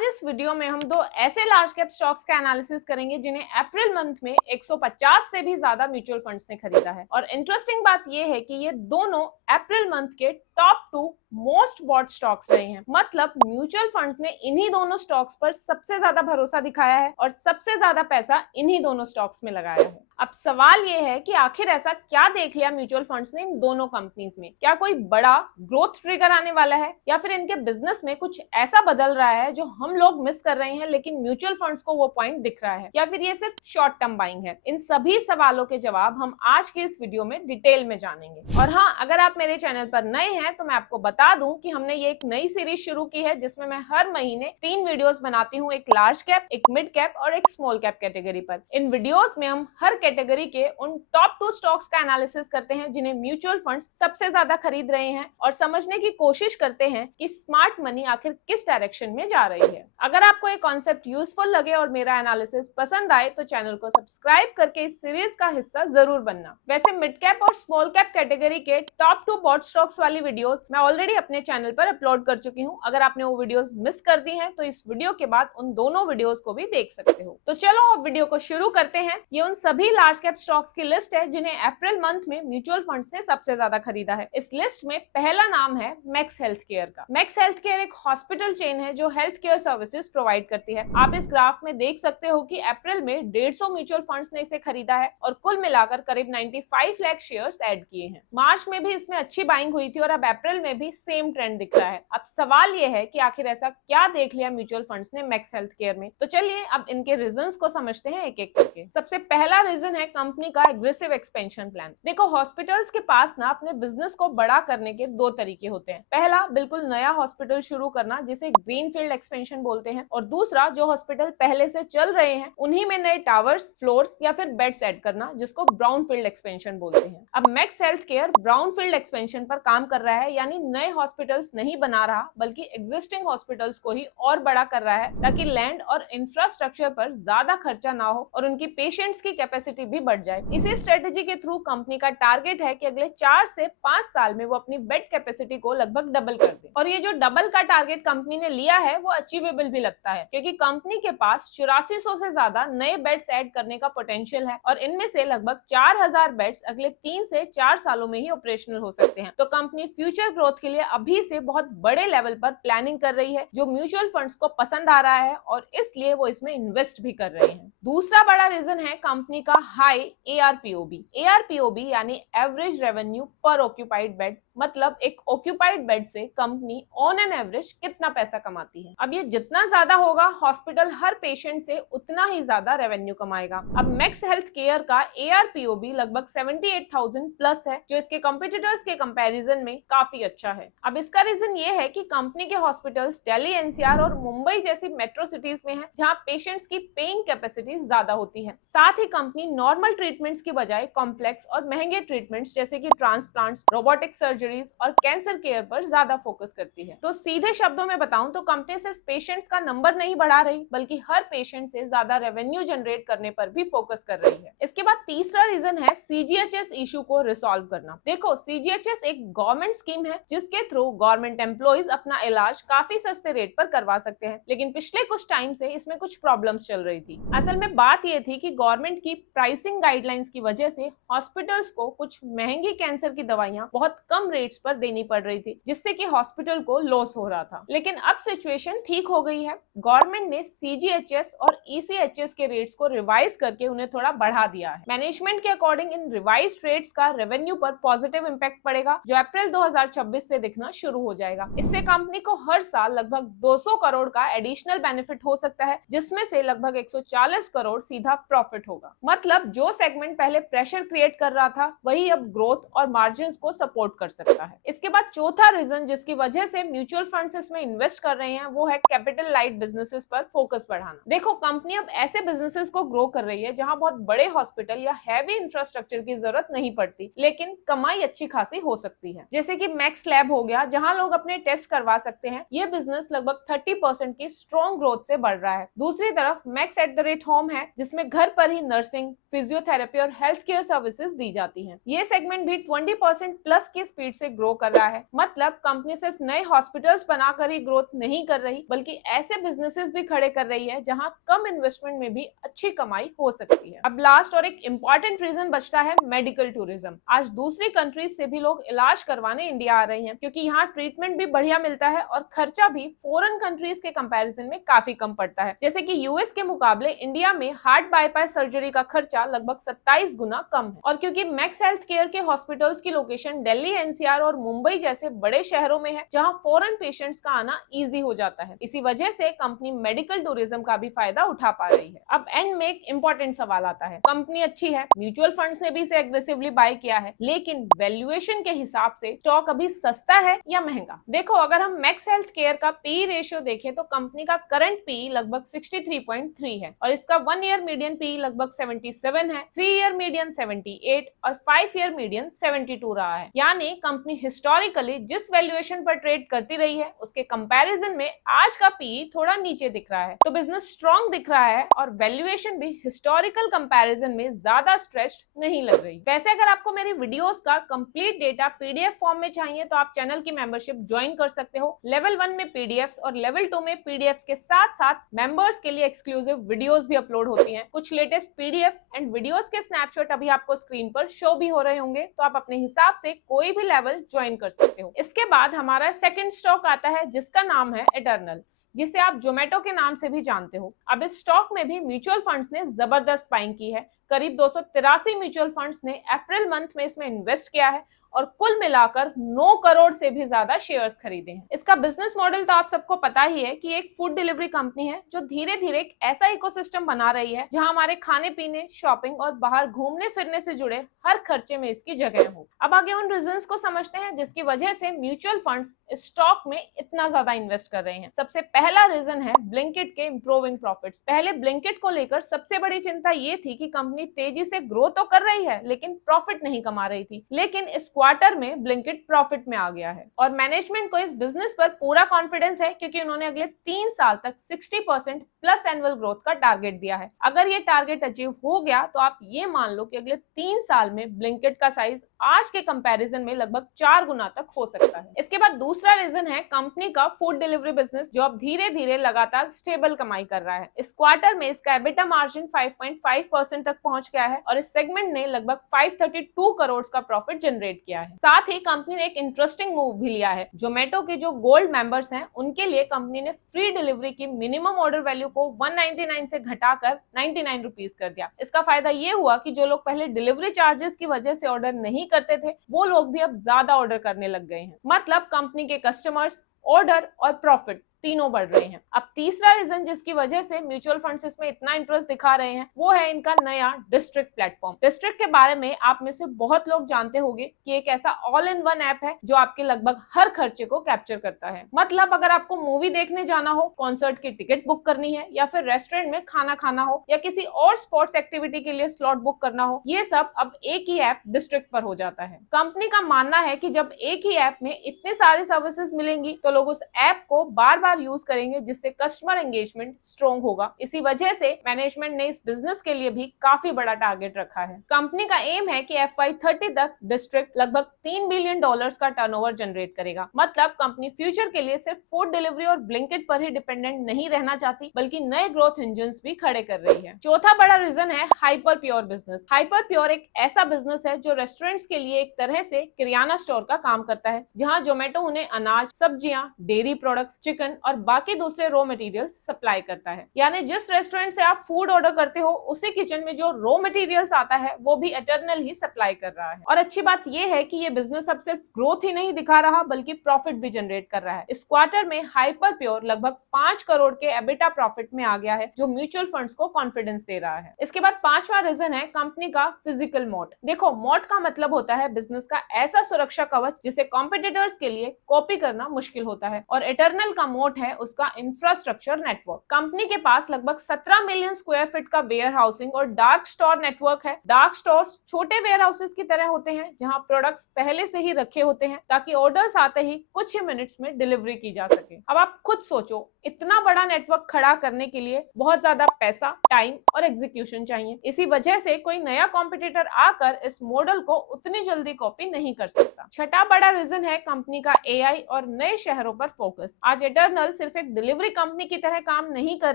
आज इस वीडियो में हम दो ऐसे लार्ज कैप स्टॉक्स का एनालिसिस करेंगे जिन्हें अप्रैल मंथ में 150 से भी ज्यादा म्यूचुअल फंड्स ने खरीदा है। और इंटरेस्टिंग बात यह है कि ये दोनों अप्रैल मंथ के टॉप 2 मोस्ट बॉट स्टॉक्स रहे हैं। मतलब म्यूचुअल फंड्स ने इन्हीं दोनों स्टॉक्स पर सबसे ज्यादा भरोसा दिखाया है और सबसे ज्यादा पैसा इन्हीं दोनों स्टॉक्स में लगाया है। अब सवाल ये है कि आखिर ऐसा क्या देख लिया म्यूचुअल फंड्स ने इन दोनों कंपनीज में? क्या कोई बड़ा ग्रोथ ट्रिगर आने वाला है या फिर इनके बिजनेस में कुछ ऐसा बदल रहा है जो हम लोग मिस कर रहे हैं लेकिन म्यूचुअल फंड्स को वो पॉइंट दिख रहा है, या फिर ये सिर्फ शॉर्ट टर्म बाइंग है? इन सभी सवालों के जवाब हम आज के इस वीडियो में डिटेल में जानेंगे। और हाँ, अगर आप मेरे चैनल पर नए हैं तो मैं आपको बता दूं कि हमने ये एक नई सीरीज शुरू की है जिसमें मैं हर महीने 3 वीडियोस बनाती हूँ, एक लार्ज कैप, एक मिड कैप और एक स्मॉल कैप कैटेगरी पर। इन वीडियोस में हम हर कैटेगरी के उन टॉप 2 स्टॉक्स का एनालिसिस करते हैं जिन्हें म्यूचुअल फंड्स सबसे ज्यादा खरीद रहे हैं और समझने की कोशिश करते हैं कि स्मार्ट मनी आखिर किस डायरेक्शन में जा रही है। अगर आपको ये कॉन्सेप्ट यूजफुल लगे और मेरा एनालिसिस पसंद आए तो चैनल को सब्सक्राइब करके इस सीरीज का हिस्सा जरूर बनना। वैसे मिड कैप और स्मॉल कैप कैटेगरी के टॉप 2 बॉट स्टॉक्स वाली वीडियोस मैं ऑलरेडी अपने चैनल पर अपलोड कर चुकी हूँ। अगर आपने वो वीडियोस मिस कर दी हैं तो इस वीडियो के बाद उन दोनों वीडियोस को भी देख सकते हो। तो चलो अब वीडियो को शुरू करते हैं। ये उन सभी लार्ज कैप स्टॉक्स की लिस्ट है जिन्हें अप्रैल मंथ में म्यूचुअल फंड्स ने सबसे ज्यादा खरीदा है। इस लिस्ट में पहला नाम है मैक्स हेल्थ केयर का। मैक्स हेल्थ केयर एक हॉस्पिटल चेन है जो हेल्थ केयर सर्विसेज प्रोवाइड करती है। आप इस ग्राफ में देख सकते हो कि अप्रैल में 150 म्यूचुअल फंड्स ने इसे खरीदा है और कुल मिलाकर करीब 95 लाख शेयर्स ऐड किए हैं। मार्च में भी इसमें अच्छी बाइंग हुई थी और अब अप्रैल में भी सेम ट्रेंड दिख रहा है। अब सवाल ये है कि आखिर ऐसा क्या देख लिया म्यूचुअल फंड्स ने मैक्स हेल्थ केयर में? तो चलिए अब इनके रीजंस को समझते हैं एक एक करके। सबसे पहला रीजन है कंपनी का एग्रेसिव एक्सपेंशन प्लान। देखो, हॉस्पिटल्स के पास ना अपने बिजनेस को बड़ा करने के 2 तरीके होते हैं। पहला, बिल्कुल नया हॉस्पिटल शुरू करना जिसे ग्रीनफील्ड एक्सपेंशन बोलते हैं, और दूसरा, जो हॉस्पिटल पहले से चल रहे हैं उन्हीं में नए टावर्स, फ्लोर्स या फिर बेड्स ऐड करना, जिसको ब्राउनफील्ड एक्सपेंशन बोलते हैं। अब max health care brownfield expansion पर काम कर रहा है, यानी नए हॉस्पिटल्स नहीं बना रहा बल्कि एग्जिस्टिंग हॉस्पिटल्स को ही और बड़ा कर रहा है ताकि लैंड और इंफ्रास्ट्रक्चर पर ज्यादा खर्चा ना हो और उनकी पेशेंट्स की कैपेसिटी भी बढ़ जाए। इसी स्ट्रेटेजी के थ्रू कंपनी का टारगेट है कि अगले 4 से 5 साल में वो अपनी बेड कैपेसिटी को लगभग डबल कर दे। और ये जो डबल का टारगेट कंपनी ने लिया है वो अचीवेबल भी लगता है, क्योंकि कंपनी के पास 8400 से ज्यादा नए बेड्स ऐड करने का पोटेंशियल है और इनमें से लगभग 4000 बेड्स अगले 3 से 4 सालों में ही ऑपरेशनल हो सकते हैं। तो कंपनी फ्यूचर ग्रोथ के लिए अभी से बहुत बड़े लेवल पर प्लानिंग कर रही है, जो म्यूचुअल फंड्स को पसंद आ रहा है और इसलिए वो इसमें इन्वेस्ट भी कर रहे हैं। दूसरा बड़ा रीजन है कंपनी का हाई ARPOB। ARPOB यानी एवरेज रेवेन्यू पर ऑक्यूपाइड बेड। मतलब एक ऑक्यूपाइड बेड से कंपनी ऑन एन एवरेज कितना पैसा कमाती है। अब ये जितना ज्यादा होगा, हॉस्पिटल हर पेशेंट से उतना ही ज्यादा रेवेन्यू कमाएगा। अब मैक्स हेल्थ केयर का ARPOB लगभग 78,000 प्लस है, जो इसके कंपटीटर्स के कंपैरिजन में काफी अच्छा है। अब इसका रीजन ये है कि कंपनी के हॉस्पिटल्स दिल्ली NCR और मुंबई जैसी मेट्रो सिटीज में है, जहाँ पेशेंट्स की पेइंग कैपेसिटी ज्यादा होती है। साथ ही कंपनी नॉर्मल ट्रीटमेंट्स की बजाय कॉम्प्लेक्स और महंगे ट्रीटमेंट्स जैसे कि ट्रांसप्लांट्स, रोबोटिक सर्जरीज और कैंसर केयर पर ज्यादा फोकस करती है। तो सीधे शब्दों में बताऊं तो कंपनी सिर्फ पेशेंट्स का नंबर नहीं बढ़ा रही बल्कि हर पेशेंट से ज्यादा रेवेन्यू जनरेट करने पर भी फोकस कर रही है। इसके बाद तीसरा रीजन है CGHS इशू को रिसॉल्व करना। देखो, CGHS एक गवर्नमेंट स्कीम है जिसके थ्रू गवर्नमेंट एम्प्लॉइज अपना इलाज काफी सस्ते रेट पर करवा सकते हैं, लेकिन पिछले कुछ टाइम से इसमें कुछ प्रॉब्लम्स चल रही थी। असल में बात यह थी कि गवर्नमेंट की प्राइसिंग गाइडलाइंस की वजह से हॉस्पिटल्स को कुछ महंगी कैंसर की दवाइयां बहुत कम रेट्स पर देनी पड़ रही थी, जिससे कि हॉस्पिटल को लॉस हो रहा था। लेकिन अब सिचुएशन ठीक हो गई है। गवर्नमेंट ने CGHS और ECHS के रेट्स को रिवाइज करके उन्हें थोड़ा बढ़ा दिया है। मैनेजमेंट के अकॉर्डिंग इन रिवाइज्ड रेट्स का रेवेन्यू पर पॉजिटिव इंपैक्ट पड़ेगा, जो अप्रैल 2026 से दिखना शुरू हो जाएगा। इससे कंपनी को हर साल लगभग 200 करोड़ का एडिशनल बेनिफिट हो सकता है, जिसमें से लगभग 140 करोड़ सीधा प्रॉफिट होगा। मतलब जो सेगमेंट पहले प्रेशर क्रिएट कर रहा था वही अब ग्रोथ और मार्जिन को सपोर्ट कर सकता है। इसके बाद चौथा रीजन जिसकी वजह से म्यूचुअल फंड्स इसमें इन्वेस्ट कर रहे हैं वो है कैपिटल लाइट बिजनेसेस पर फोकस बढ़ाना। देखो, कंपनी अब ऐसे बिजनेसेस को ग्रो कर रही है जहां बहुत बड़े हॉस्पिटल या हैवी इंफ्रास्ट्रक्चर की जरूरत नहीं पड़ती, लेकिन कमाई अच्छी खासी हो सकती है। जैसे कि मैक्स लैब हो गया, जहां लोग अपने टेस्ट करवा सकते हैं। ये बिजनेस लगभग 30% की स्ट्रॉन्ग ग्रोथ से बढ़ रहा है। दूसरी तरफ मैक्स @होम है, जिसमें घर पर ही नर्सिंग, फिजियोथेरेपी और हेल्थ केयर सर्विसेज दी जाती हैं। ये सेगमेंट भी 20% प्लस की स्पीड स्पीड से ग्रो कर रहा है। मतलब कंपनी सिर्फ नए हॉस्पिटल्स बनाकर ही ग्रोथ नहीं कर रही, बल्कि ऐसे बिजनेसेस भी खड़े कर रही है जहां कम इन्वेस्टमेंट में भी अच्छी कमाई हो सकती है। अब लास्ट और एक इंपॉर्टेंट रीजन बचता है मेडिकल टूरिज्म। आज दूसरी कंट्रीज से भी लोग इलाज करवाने इंडिया आ रहे हैं, क्योंकि यहाँ ट्रीटमेंट भी बढ़िया मिलता है और खर्चा भी फॉरेन कंट्रीज के कंपैरिजन में काफी कम पड़ता है। जैसे कि यूएस के मुकाबले इंडिया में हार्ट बाईपास सर्जरी का खर्चा लगभग 27 गुना कम है। और क्योंकि मैक्स हेल्थ केयर के हॉस्पिटल्स की लोकेशन दिल्ली, एनसीआर और मुंबई जैसे बड़े शहरों में है, जहां फॉरेन पेशेंट्स का आना इजी हो जाता है, इसी वजह से कंपनी मेडिकल टूरिज्म का भी फायदा उठा पा रही है। अब एंड में एक इंपॉर्टेंट सवाल आता है, कंपनी अच्छी है, म्यूचुअल फंड्स ने भी इसे एग्रेसिवली बाय किया है, लेकिन वैल्यूएशन के हिसाब से स्टॉक अभी सस्ता है या महंगा? देखो, अगर हम मैक्स हेल्थ केयर का पी रेशियो देखें तो कंपनी का करंट पी लगभग 63.3 है और इसका 1 ईयर मीडियन पी लगभग 77 है, 3 ईयर मीडियन 78 और 5 ईयर मीडियन 72 रहा है। यानी कंपनी हिस्टोरिकली जिस वैल्यूएशन पर ट्रेड करती रही है उसके कंपैरिजन में आज का पी थोड़ा नीचे दिख रहा है। तो बिजनेस स्ट्रॉन्ग दिख रहा है और वैल्यूएशन भी हिस्टोरिकल कंपैरिजन में ज्यादा स्ट्रेस्ड नहीं लग रही। वैसे अगर आपको मेरी वीडियोस का कंप्लीट डेटा पीडीएफ फॉर्म में चाहिए तो आप चैनल की मेंबरशिप ज्वाइन कर सकते हो। लेवल 1 में पीडीएफ्स और लेवल 2 में पीडीएफ्स के साथ साथ मेंबर्स के लिए एक्सक्लूसिव वीडियोस भी अपलोड होती हैं। कुछ लेटेस्ट पीडीएफ्स एंड वीडियोस के स्नैपशॉट अभी आपको स्क्रीन पर शो भी हो रहे होंगे, तो आप अपने हिसाब से कोई भी लेवल ज्वाइन कर सकते हो। इसके बाद हमारा सेकंड स्टॉक आता है जिसका नाम है इटर्नल, जिसे आप जोमेटो के नाम से भी जानते हो। अब इस स्टॉक में भी म्यूचुअल फंड्स ने जबरदस्त बाइंग की है। करीब 283 म्यूचुअल फंड्स ने अप्रैल मंथ में इसमें इन्वेस्ट किया है और कुल मिलाकर 9 करोड़ से भी ज्यादा शेयर्स खरीदे हैं। इसका बिजनेस मॉडल तो आप सबको पता ही है कि एक फूड डिलीवरी कंपनी है जो धीरे धीरे एक ऐसा इकोसिस्टम बना रही है जहां हमारे खाने पीने, शॉपिंग और बाहर घूमने फिरने से जुड़े हर खर्चे में इसकी जगह हो। अब आगे उन रीजंस को समझते हैं जिसकी वजह से म्यूचुअल फंड्स इस स्टॉक में इतना ज्यादा इन्वेस्ट कर रहे हैं। सबसे पहला रीजन है ब्लिंकिट के इंप्रूविंग प्रॉफिट्स। पहले ब्लिंकिट को लेकर सबसे बड़ी चिंता ये थी कि कंपनी तेजी से ग्रो तो कर रही है लेकिन प्रॉफिट नहीं कमा रही थी, लेकिन इस क्वार्टर में ब्लिंकिट प्रॉफिट में आ गया है और मैनेजमेंट को इस बिजनेस पर पूरा कॉन्फिडेंस है क्योंकि उन्होंने अगले 3 साल तक 60% प्लस एनुअल ग्रोथ का टारगेट दिया है। अगर ये टारगेट अचीव हो गया तो आप ये मान लो कि अगले 3 साल में ब्लिंकिट का साइज आज के कंपैरिजन में लगभग 4 गुना तक हो सकता है। इसके बाद दूसरा रीजन है कंपनी का फूड डिलीवरी बिजनेस, जो अब धीरे धीरे लगातार स्टेबल कमाई कर रहा है। इस क्वार्टर में इसका एबिटा मार्जिन 5.5% तक पहुंच गया है और इस सेगमेंट ने लगभग 532 करोड़ का प्रॉफिट जनरेट किया है। साथ ही कंपनी ने एक इंटरेस्टिंग मूव भी लिया है। जोमेटो के जो गोल्ड मेंबर्स हैं उनके लिए कंपनी ने फ्री डिलीवरी की मिनिमम ऑर्डर वैल्यू को 199 से घटाकर 99 रुपीज कर दिया। इसका फायदा ये हुआ कि जो लोग पहले डिलीवरी चार्जेस की वजह से ऑर्डर नहीं करते थे वो लोग भी अब ज्यादा ऑर्डर करने लग गए हैं। मतलब कंपनी के कस्टमर्स, ऑर्डर और प्रॉफिट तीनों बढ़ रहे हैं। अब तीसरा रीजन जिसकी वजह से म्यूचुअल फंड्स इसमें इतना इंटरेस्ट दिखा रहे हैं वो है इनका नया डिस्ट्रिक्ट प्लेटफॉर्म। डिस्ट्रिक्ट के बारे में आप में से बहुत लोग जानते होंगे कि एक ऐसा ऑल इन वन ऐप है जो आपके लगभग हर खर्चे को कैप्चर करता है। मतलब अगर आपको मूवी देखने जाना हो, कॉन्सर्ट की टिकट बुक करनी है या फिर रेस्टोरेंट में खाना खाना हो या किसी और स्पोर्ट्स एक्टिविटी के लिए स्लॉट बुक करना हो, ये सब अब एक ही ऐप डिस्ट्रिक्ट पर हो जाता है। कंपनी का मानना है कि जब एक ही ऐप में इतने सारे सर्विसेज मिलेंगी तो लोग उस ऐप को बार बार यूज करेंगे जिससे कस्टमर एंगेजमेंट स्ट्रॉन्ग होगा। इसी वजह से मैनेजमेंट ने इस बिजनेस के लिए भी काफी बड़ा टारगेट रखा है। कंपनी का एम है कि FY30 तक डिस्ट्रिक्ट लगभग $3 बिलियन का टर्नओवर जनरेट करेगा। मतलब कंपनी फ्यूचर के लिए सिर्फ फूड डिलीवरी और ब्लिंकिट पर ही डिपेंडेंट नहीं रहना चाहती बल्कि नए ग्रोथ इंजन्स भी खड़े कर रही है। चौथा बड़ा रीजन है hyper pure business. Hyper pure एक ऐसा बिजनेस है जो रेस्टोरेंट्स के लिए एक तरह से किराना स्टोर का काम करता है, जहां जोमेटो उन्हें अनाज, सब्जियां, डेयरी प्रोडक्ट्स, चिकन और बाकी दूसरे रॉ मटेरियल्स सप्लाई करता है। यानी जिस रेस्टोरेंट से आप फूड ऑर्डर करते हो उसी किचन में जो रॉ मटेरियल्स आता है वो भी इटर्नल ही सप्लाई कर रहा है। और अच्छी बात ये है कि ये बिजनेस अब सिर्फ ग्रोथ ही नहीं दिखा रहा बल्कि प्रॉफिट भी जनरेट कर रहा है। इस क्वार्टर में हाइपर प्योर लगभग 5 करोड़ के एबिटा प्रॉफिट में आ गया है, जो म्यूचुअल फंड्स को कॉन्फिडेंस दे रहा है। इसके बाद पांचवा रीजन है कंपनी का फिजिकल मोट। देखो, मोट का मतलब होता है बिजनेस का ऐसा सुरक्षा कवच जिसे कॉम्पिटिटर्स के लिए कॉपी करना मुश्किल होता है और इटर्नल का मोट मोट है उसका इंफ्रास्ट्रक्चर नेटवर्क। कंपनी के पास लगभग 17 मिलियन स्क्वायर फीट का वेयर हाउसिंग और डार्क स्टोर नेटवर्क है। डार्क स्टोर्स छोटे वेयर हाउसेस की तरह होते हैं जहां प्रोडक्ट्स पहले से ही रखे होते हैं ताकि ऑर्डर्स आते ही कुछ ही मिनट्स में डिलीवरी की जा सके। अब आप खुद सोचो, इतना बड़ा नेटवर्क खड़ा करने के लिए बहुत ज्यादा पैसा, टाइम और एग्जीक्यूशन चाहिए। इसी वजह से कोई नया कॉम्पिटिटर आकर इस मॉडल को उतनी जल्दी कॉपी नहीं कर सकता। छठा बड़ा रीजन है कंपनी का एआई और नए शहरों पर फोकस। आज इटर्नल सिर्फ एक डिलीवरी कंपनी की तरह काम नहीं कर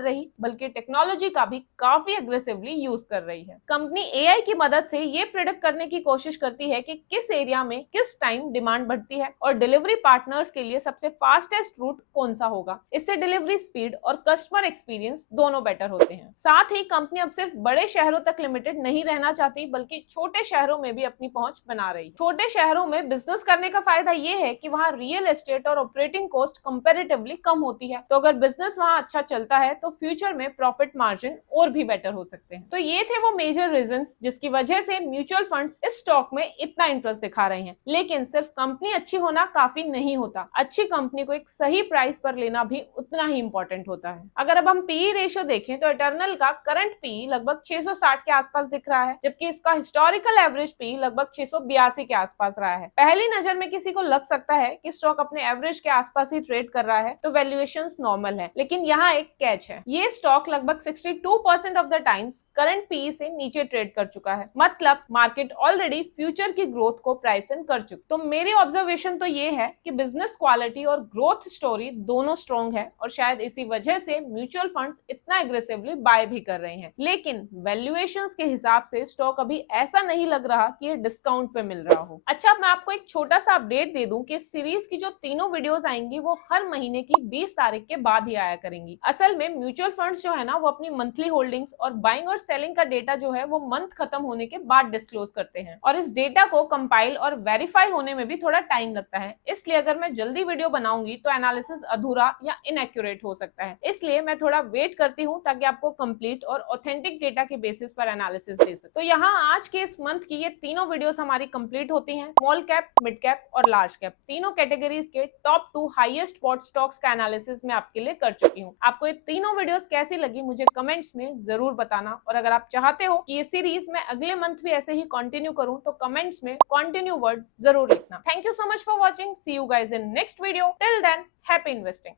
रही बल्कि टेक्नोलॉजी का भी काफी एग्रेसिवली यूज कर रही है। कंपनी एआई की मदद से ये प्रेडिक्ट करने की कोशिश करती है कि किस एरिया में किस टाइम डिमांड बढ़ती है और डिलीवरी पार्टनर्स के लिए सबसे फास्टेस्ट रूट कौन सा होगा। इससे डिलीवरी स्पीड और कस्टमर एक्सपीरियंस दोनों बेटर होते हैं। साथ ही कंपनी अब सिर्फ बड़े शहरों तक लिमिटेड नहीं रहना चाहती बल्कि छोटे शहरों में भी अपनी पहुंच बना रही है। छोटे शहरों में बिजनेस करने का फायदा ये है कि वहाँ रियल एस्टेट और ऑपरेटिंग कॉस्ट कंपैरेटिवली कम होती है, तो अगर बिजनेस वहाँ अच्छा चलता है तो फ्यूचर में प्रॉफिट मार्जिन और भी बेटर हो सकते हैं। तो ये थे वो मेजर रीजंस जिसकी वजह से म्यूचुअल फंड्स इस स्टॉक में इतना इंटरेस्ट दिखा रहे हैं। लेकिन सिर्फ कंपनी अच्छी होना काफी नहीं होता, अच्छी कंपनी को एक सही प्राइस पर लेना भी उतना ही इंपॉर्टेंट होता है। अगर अब हम पीई रेशियो देखें तो इटर्नल का करंट पीई लगभग 660 के आसपास दिख रहा है, जबकि इसका हिस्टोरिकल एवरेज पीई लगभग 682 के आसपास रहा है। पहली नजर में किसी को लग सकता है कि स्टॉक अपने एवरेज के आसपास ही ट्रेड कर रहा है तो वैल्यूएशंस नॉर्मल है, लेकिन यहाँ एक कैच है। ये स्टॉक लगभग 62% of the times current PE से नीचे ट्रेड कर चुका है, मतलब मार्केट ऑलरेडी फ्यूचर की ग्रोथ को प्राइस इन कर चुकी। तो मेरी ऑब्जर्वेशन तो ये है कि बिजनेस क्वालिटी और ग्रोथ स्टोरी दोनों स्ट्रॉन्ग है और शायद इसी वजह से म्यूचुअल फंड्स इतना एग्रेसिवली बाय भी कर रहे हैं। लेकिन वैल्यूएशंस के हिसाब से स्टॉक अभी ऐसा नहीं लग रहा कि ये डिस्काउंट पे मिल रहा हो। अच्छा, मैं आपको एक छोटा सा अपडेट दे दूं कि सीरीज की जो तीनों वीडियोस आएंगी वो हर महीने की 20 तारीख के बाद ही आया करेंगी। असल में म्यूचुअल फंड्स जो है ना वो अपनी मंथली होल्डिंग्स और बाइंग और सेलिंग का डेटा जो है वो मंथ खत्म होने के बाद डिस्क्लोज करते हैं और इस डेटा को कंपाइल और वेरीफाई होने में भी थोड़ा टाइम लगता है। इसलिए अगर मैं जल्दी वीडियो बनाऊंगी तो एनालिसिस अधूरा या इनएक्यूरेट हो सकता है, इसलिए मैं थोड़ा वेट करती हूँ ताकि आपको कंप्लीट और ऑथेंटिक डेटा के बेसिस पर एनालिसिस दे सकूं। तो यहाँ आज के इस मंथ की ये तीनों वीडियोस हमारी कंप्लीट होती हैं। स्मॉल कैप, मिड कैप और लार्ज कैप तीनों कैटेगरीज के टॉप 2 हाईएस्ट स्पॉट स्टॉक्स का एनालिसिस मैं आपके लिए कर चुकी हूँ। आपको ये तीनों वीडियोस कैसी लगी मुझे कमेंट्स में जरूर बताना, और अगर आप चाहते हो कि ये सीरीज मैं अगले मंथ भी ऐसे ही कंटिन्यू करूँ तो कमेंट्स में कंटिन्यू वर्ड जरूर लिखना। Thank you so much for watching. See you guys in next video. Till then, happy investing.